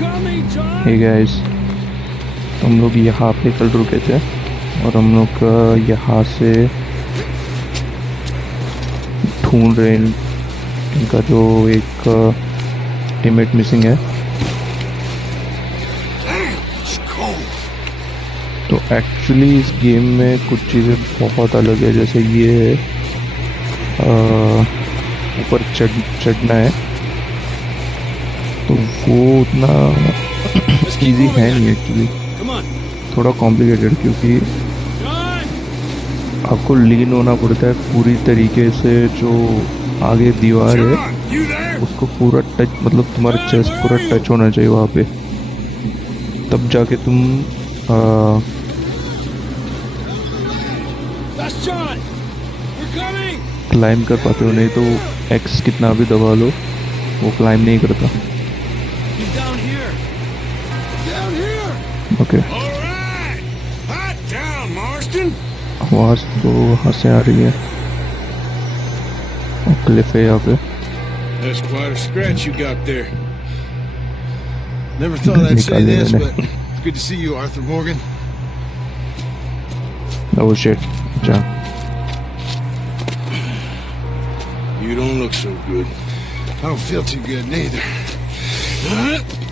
Hey guys, हम लोग यहाँ पे कल रुके थे और हम लोग यहाँ से ढूंढ रहे हैं इनका जो एक टीममेट मिसिंग है। तो एक्चुअली इस गेम में कुछ चीज़ें बहुत अलग है। जैसे ये ऊपर चढ़ना है तो वो उतना इजी है नहीं एक्चुअली, थोड़ा कॉम्प्लिकेटेड, क्योंकि आपको लीन होना पड़ता है पूरी तरीके से। जो आगे दीवार है उसको पूरा टच, मतलब तुम्हारा चेस्ट पूरा टच होना चाहिए वहाँ पे, तब जाके तुम क्लाइम कर पाते हो। नहीं तो एक्स कितना भी दबा लो वो क्लाइम नहीं करता। ओके, आवाज तो वहाँ से आ रही है। क्लिफ है यहाँ पे। That's quite a scratch you got there. Never thought I'd say this, but it's good to see you, Arthur Morgan. Oh shit, John. You don't look so good. I don't feel too good neither.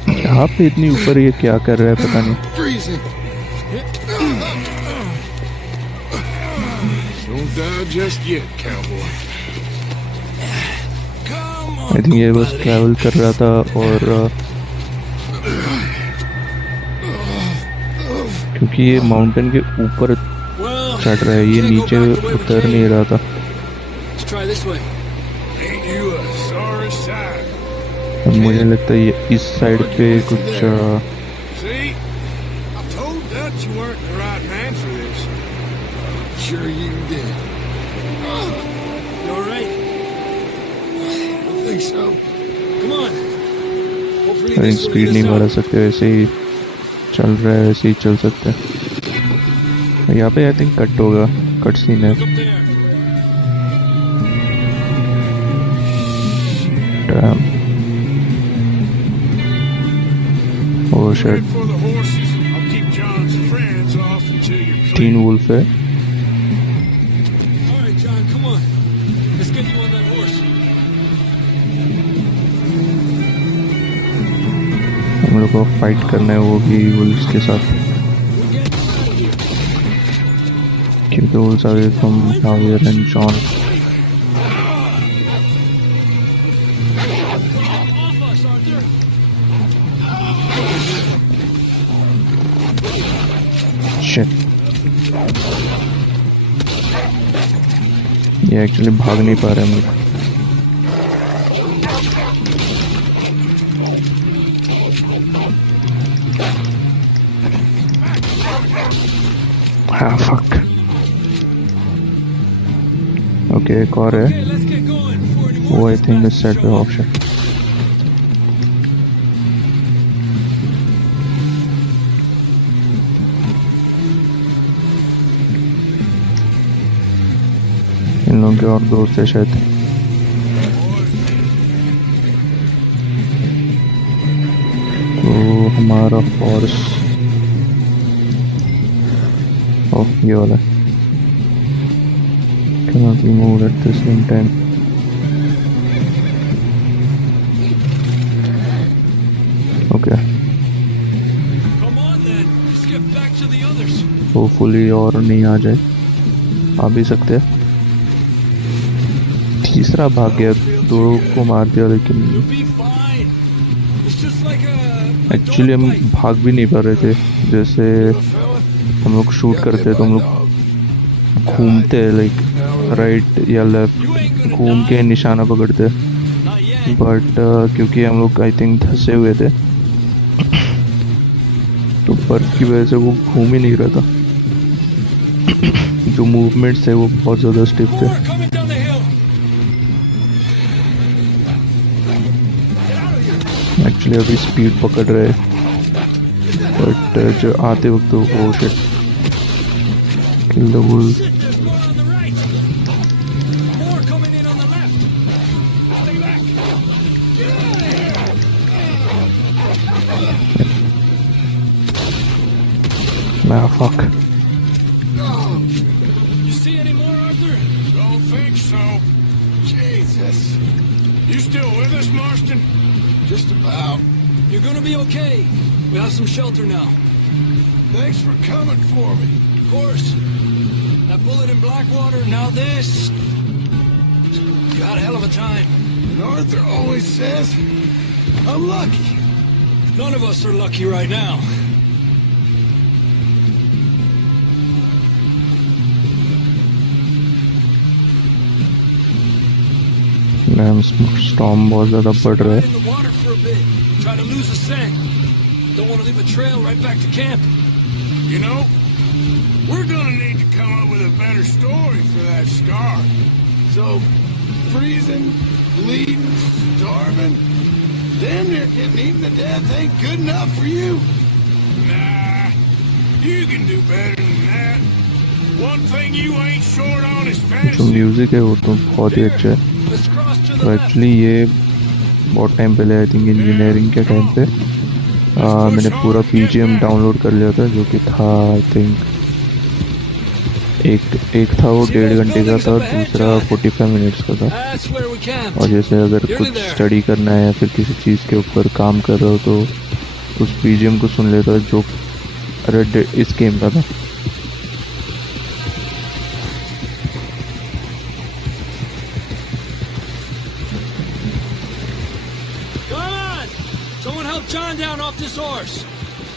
यहाँ पे इतनी ऊपर ये क्या कर रहा है पता नहीं। Freezing. Don't die just yet, cowboy. I think ये बस ट्रैवल कर रहा था और क्योंकि ये माउंटेन के ऊपर चढ़ रहा है, ये नीचे उतर नहीं रहा था। अब मुझे लगता है ये इस साइड पे कुछ स्पीड नहीं बढ़ा सकते, वैसे ही चल रहा है वैसे ही चल सकते हैं। यहाँ पे आई थिंक कट होगा, कट सीन है। ओह शिट, 3 वुल्फ है। हम लोग को फाइट करना है वो भी वुल्फ्स के साथ, क्योंकि wolfs are from Javier and John. Shit, ये एक्चुअली भाग नहीं पा रहे हम लोग। हाँ फक। ओके, एक और है वो आई थिंक इस साइड पे ऑप्शन। इन लोगों के और दोस्त है शायद। तो हमारा फोर्स ये वाला cannot be moved at the same time. Okay. Hopefully और नहीं आ जाए, आ भी सकते हैं। तीसरा भाग गया, 2 को मार दिया, लेकिन एक्चुअली हम भाग भी नहीं पा रहे थे। जैसे हम लोग शूट करते हैं तो हम लोग घूमते हैं, लाइक राइट या लेफ्ट घूम के निशाना पकड़ते हैं, बट क्योंकि हम लोग आई थिंक धंसे हुए थे तो बर्फ की वजह से वो घूम ही नहीं रहा था। जो मूवमेंट्स थे वो बहुत ज़्यादा स्टिफ थे। एक्चुअली अभी स्पीड पकड़ रहे हैं, बट जो आते वक्त तो वो shit, kill the wolf. fuck. You see any more, Arthur? Don't think so. Jesus. You still with us, Marston? Just about. You're gonna be okay. We have some shelter now. Thanks for coming for me. Of course. That bullet in Blackwater, now this. You had a hell of a time. And Arthur always says I'm lucky. None of us are lucky right now. Ma'am storm बहुत ज़्यादा बढ़ रहा है. In the water for a bit. Try to lose the scent. Don't want to leave a trail right back to camp. You know, we're gonna need to come up with a better story for that scar. So, freezing, bleeding, starving, damn near getting eaten to death ain't good enough for you. Nah, you can do better than that. One thing you ain't short on is जो fantasy. Music है वो तो बहुत ही अच्छा है. Let's cross to तो the left. Actually ये बहुत टाइम पहले आई थिंक इंजीनियरिंग के टाइम पे मैंने पूरा पीजीएम डाउनलोड कर लिया था, जो कि था आई थिंक एक था वो 1.5 घंटे का था, दूसरा 45 मिनट्स का था. That's where we camped. और जैसे अगर कुछ स्टडी करना है या फिर किसी चीज़ के ऊपर काम कर रहे हो तो उस पीजीएम को सुन लेता है, जो रेड डेड इस गेम का था. Come on! Someone help John down off this horse.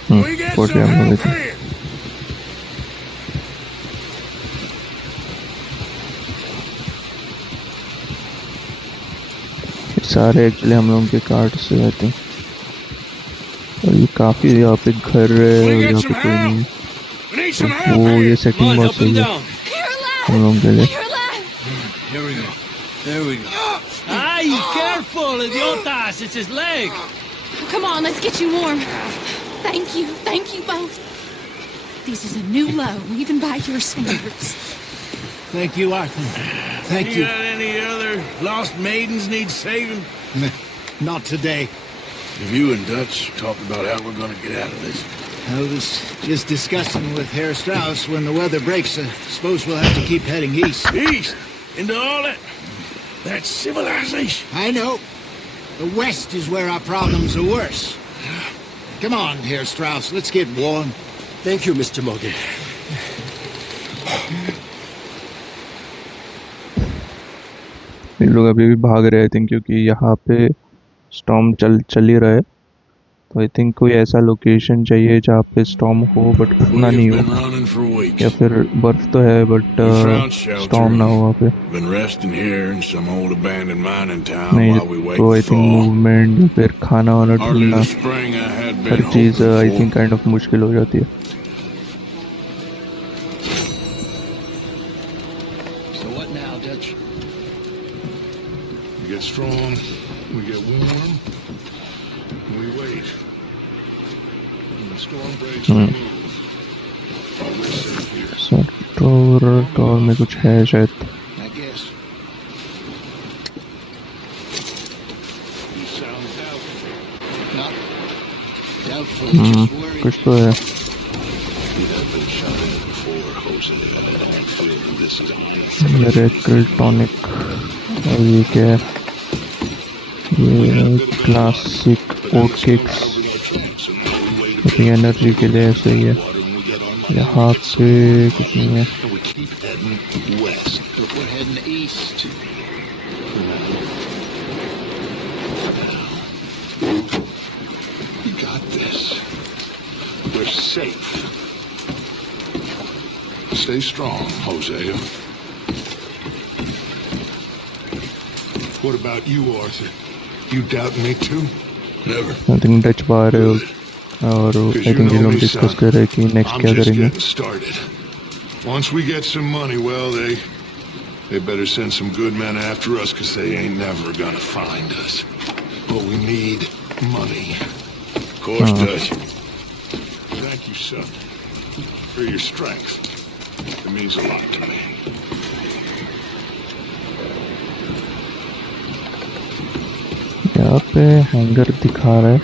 We get 40 some ammo help लेते. here. सारे एक्चुअली हम लोगों के कार्ड से रहते हैं. और ये काफ़ी यहाँ पे घर है और यहाँ पे कोई नहीं. We need some help वो here. ये सेटिंग Come on, बहुत help him सही है down. You're alive! हम लोगों के लिए. You're alive! Here we go. There we go. Ay, careful, idiotas! It's his leg! Come on, let's get you warm. Thank you both. This is a new low, even by your standards. Thank you, Arthur. Thank You you. got any other lost maidens need saving? Not today. If you and Dutch talk about how we're gonna get out of this. I was just discussing with Herr Strauss when the weather breaks. I suppose we'll have to keep heading east. East! Into all that... That's civilization. I know. The west is where our problems are worse. Come on, Herr Strauss. Let's get warm. Thank you, Mr. Morgan. इन लोग अभी भी भाग रहे थे क्योंकि यहाँ पे storm चल ही रहा है. तो आई थिंक कोई ऐसा लोकेशन चाहिए जहाँ पे स्टॉर्म हो बट उतना नहीं We've हो, been running for weeks. या फिर बर्फ तो है बट स्टॉर्म ना हो वहाँ पे. Been resting here in some old abandoned mining town नहीं while we wait तो for I think fall. Movement या फिर खाना वाना Hardly ढूंढना the spring I had her been cheese hoping I for. Think kind of मुश्किल हो जाती है. So what now, Dutch? We get strong, we get warm, and we wait. When the storm breaks, we move. Always safe here. टोर में कुछ है शायद. I guess. You sound doubtful. Not doubtful, just worried. कुछ तो है. You have been shot at before, Jose. I fear this is my miracle tonic. और ये क्या है? ये क्लासिक ओट किक्स. एनर्जी के लिए ऐसे ही है. यहाँ पे कुछ नहीं है. We keep heading west. But we're heading east. We got this. We're safe. Stay strong, Hosea. What about you, Arthur? You doubt me too? Never. I think Dutch बाहर है और आई थिंक ये लोग डिस्कस कर रहे हैं कि next I'm क्या just करेंगे. getting started. Once we get some money, well, they better send some good men after us, because they ain't never gonna find us. But we need money. Of course, Dutch. Thank you, son, for your strength. It means a lot to me. यहाँ पे hanger दिखा रहा है.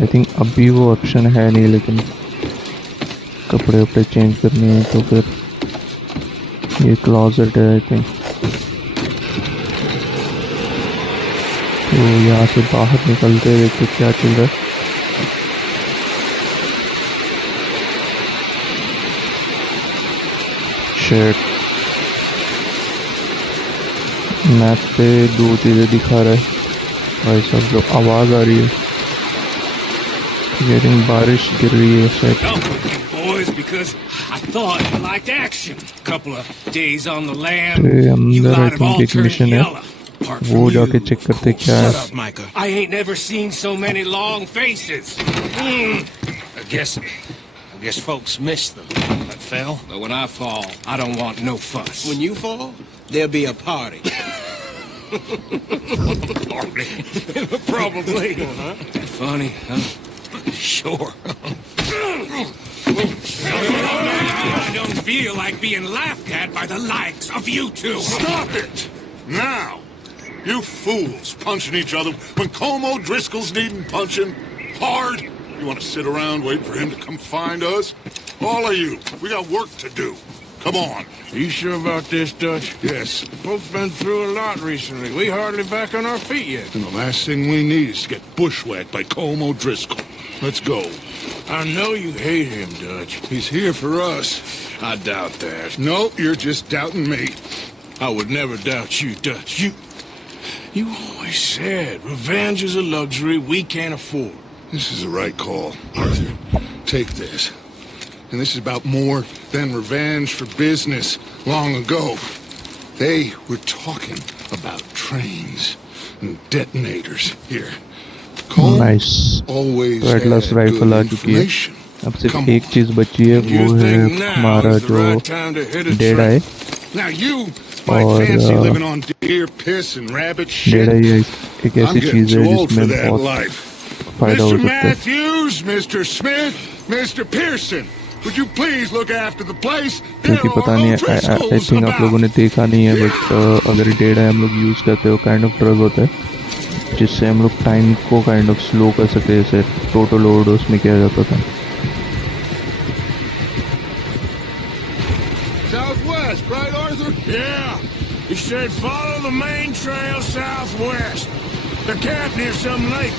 I think अभी वो option है नहीं, लेकिन कपड़े वपड़े चेंज करने हैं तो फिर ये क्लॉजेट है आई थिंक। तो यहाँ से बाहर निकलते हैं, देखते क्या चल रहा है। शेट मैप पे 2 चीज़ें दिखा रहा है भाई साहब। जो आवाज़ आ रही है, गेटिंग बारिश गिर रही है शायद। Help with you boys because I thought you liked action. Couple of days on the lam, ते you अंदर आई might have all थिंक एक turned मिशन है, yellow. Apart from वो you, जाके चेक करते क्या है। Shut up, Micah. I ain't never seen so many long faces. I guess folks miss them. That fell. But when I fall, I don't want no fuss. When you fall, there'll be a party. Probably. Funny, huh? Sure. I don't feel like being laughed at by the likes of you two. Stop it! Now! You fools punching each other when Como Driscoll's needing punching hard. You want to sit around waiting for him to come find us? All of you, we got work to do. Come on. You sure about this, Dutch? Yes. Folks been through a lot recently. We hardly back on our feet yet. And the last thing we need is to get bushwhacked by Como Driscoll. Let's go. I know you hate him, Dutch. He's here for us. I doubt that. No, you're just doubting me. I would never doubt you, Dutch. You always said revenge is a luxury we can't afford. This is the right call, Arthur. Take this. And this is about more than revenge for business long ago. They were talking about trains and detonators here. Cole nice. always तो Atlas had rifle आ good चुकी है। information. अब सिर्फ Come एक on. चीज़ बची है, You वो है think now हमारा is the जो right time to hit a dead train? है। Now you might और, fancy living on deer piss and rabbit shit. Dead है ये एक I'm ऐसी getting चीज़ too है old for जिसमें that बहुत life. फायदा हो Mr. सकता है। Matthews, Mr. Smith, Mr. Pearson, would you please look after the place? क्योंकि पता नहीं आई थिंक आप लोगों ने देखा नहीं है, बट अगर डेड है हम लोग यूज़ करते हो काइंड ऑफ ड्रग होता है जिससे हम लोग टाइम को काइंड ऑफ स्लो कर सकते हैं, जैसे टोटल ओवरडोज में किया जाता था। Southwest, right, Arthur? Yeah. He said follow the main trail southwest. They're camped near some lake.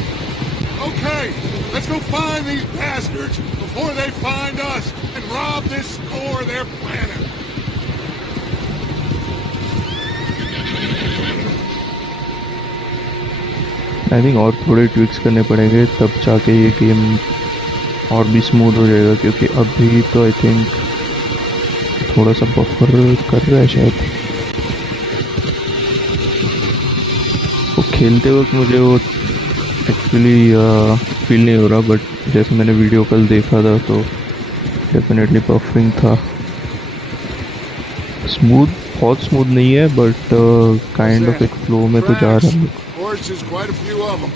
Okay, let's go find these bastards before they find us and rob this store they're planning. I think और थोड़े twigs करने पड़ेंगे तब जाके ये game और भी smooth हो जाएगा, क्योंकि अभी तो आई थिंक थोड़ा सा बफर कर रहा है शायद। वो खेलते वक्त मुझे वो एक्चुअली फील नहीं हो रहा, बट जैसे मैंने वीडियो कल देखा था तो डेफिनेटली बफरिंग था। स्मूथ, बहुत स्मूथ नहीं है, बट काइंड ऑफ एक फ्लो में तो जा रहा है, Horses, quite a few of them.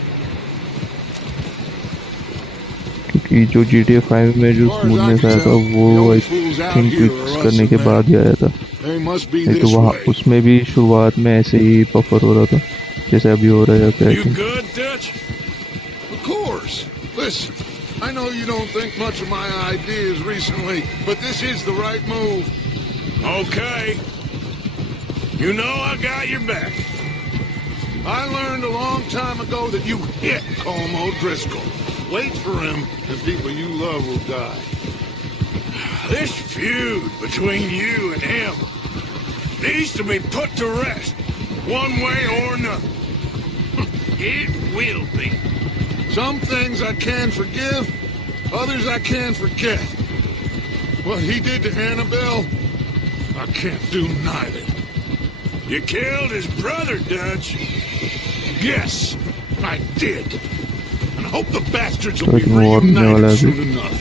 क्योंकि जो GTA 5 में जो स्मूथनेस आया था वो आई थिंक ट्विक्स करने के बाद ही आया था। They must be नहीं तो this वहाँ way. उसमें भी शुरुआत में ऐसे ही बफर हो रहा था जैसे अभी हो रहा है आई You think. good, Dutch? Of course. Listen, I know you don't think much of my ideas recently, but this is the right move. Okay. You know I got your back. I learned a long time ago that you hit Como Driscoll. Wait for him, and people you love will die. This feud between you and him needs to be put to rest, one way or another. It will be. Some things I can forgive, others I can forget. What he did to Annabelle, I can't do neither. You killed his brother, Dutch. Yes, I did. And I hope the bastards तो will be एक war होने वाला reunited है अभी। soon enough.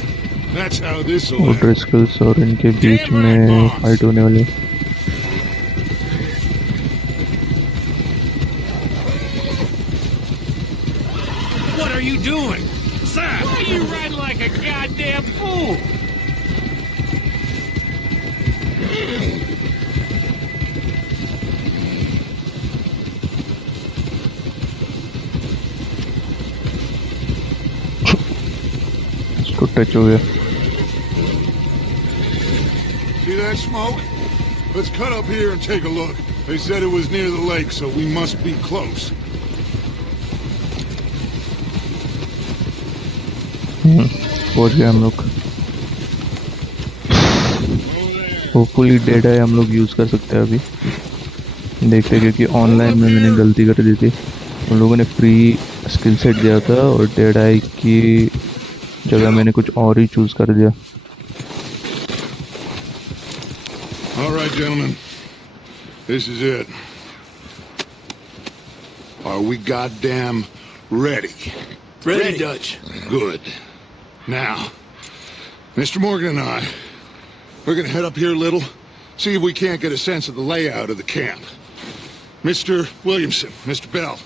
That's how this will और end. ड्रिस्कल्स और इनके बीच Damn right, में boss. फाइट होने वाली है। What are you doing? Sam! Why are you riding like a goddamn fool? इसको टच हो गया। that smoke? Let's cut up here and take a look. They said it was near the lake, so we must be close. पहुंच गए हम लोग. Hopefully dead आई हम लोग use कर सकते हैं अभी. देखते हैं क्योंकि ऑनलाइन में मैंने गलती कर दी थी. उन लोगों ने फ्री स्किल सेट दिया था और डेड आई की जगह मैंने कुछ और ही चूज़ कर दिया. All right, gentlemen. This is it. Are we goddamn ready? Ready, Dutch. Good. Now, Mr. Morgan and I, we're gonna head up here a little, see if we can't get a sense of the layout of the camp. Mr. Williamson, Mr. Bell,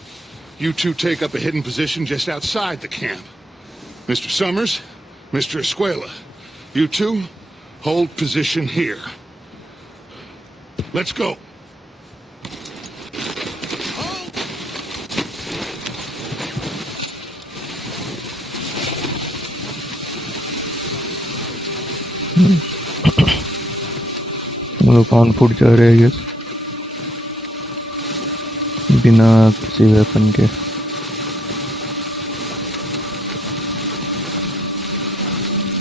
you two take up a hidden position just outside the camp. Mr. Summers, Mr. Escuela, you two hold position here. Let's go. हम लोग on foot जा रहे हैं guess, बिना किसी weapon के.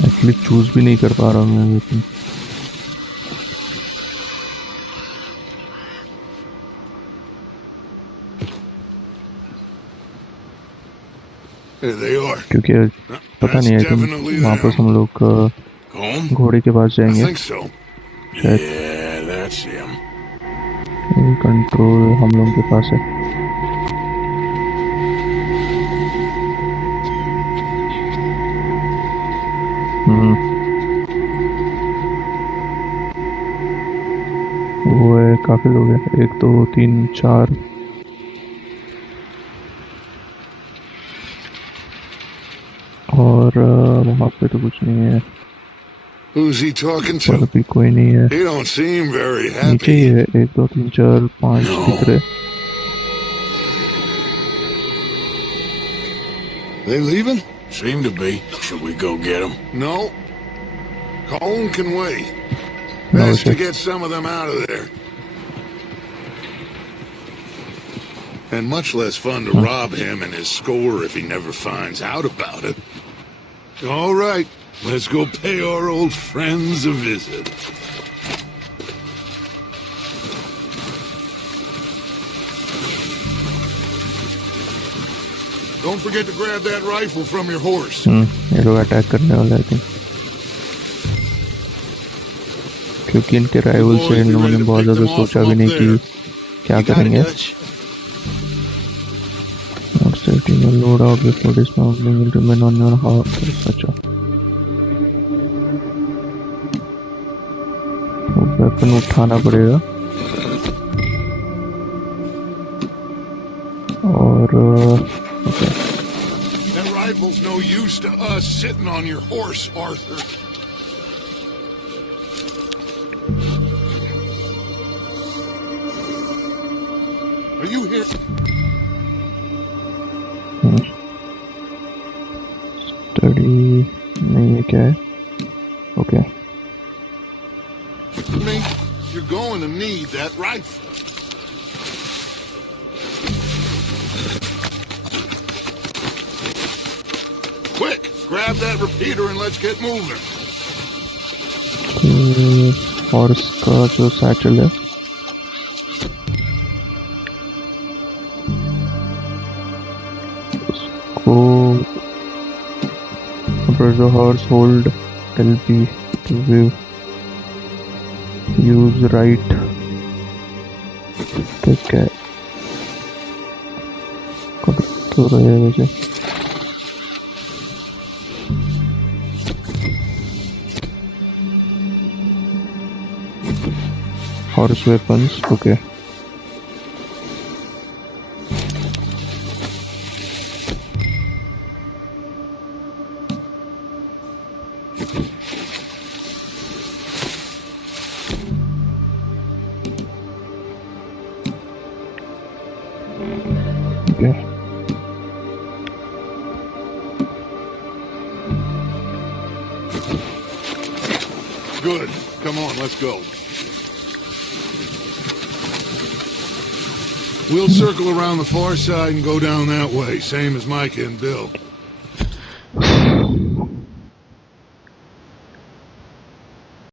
Actually choose भी नहीं कर पा रहा हूँ मैं वेपन. There they are. क्योंकि पता नहीं है कि वापस हम लोग Home? घोड़े के पास I जाएंगे think so. शायद. Yeah, that's him. कंट्रोल हम लोगों के पास है. वो है, काफी लोग हैं. 1 2 3 4. और वहाँ पे तो कुछ नहीं है. Who's he talking और to? अभी कोई नहीं है. He don't seem very नीचे ही happy. है. 1 2 3 4 5 दिख रहे. They leaving? Seem to be. Should we go get him? No. Colin can wait. No, Best to sir. get some of them out of there. And much less fun to rob him and his score if he never finds out about it. All right, let's go pay our old friends a visit. Don't forget to grab that rifle from your horse. ये लोग attack करने वाले हैं क्योंकि इनके rival से इन लोगों ने बहुत ज़्यादा सोचा भी नहीं कि क्या करेंगे. Not setting a load out before dismounting will remain on your horse. अच्छा, वेपन उठाना पड़ेगा और okay. That rifle's no use to us sitting on your horse, Arthur. Are you here? Study नहीं है क्या है. Okay. Me? You're going to need that rifle. Quick, grab that repeater and let's get moving. Horse का जो satchel है उसको press the horse, hold LB to view. Use right. ठीक है. कर तो रहे हैं वैसे. Horse weapons, okay. Okay. Good. Come on, let's go. We'll circle around the far side and go down that way, same as Micah and Bill.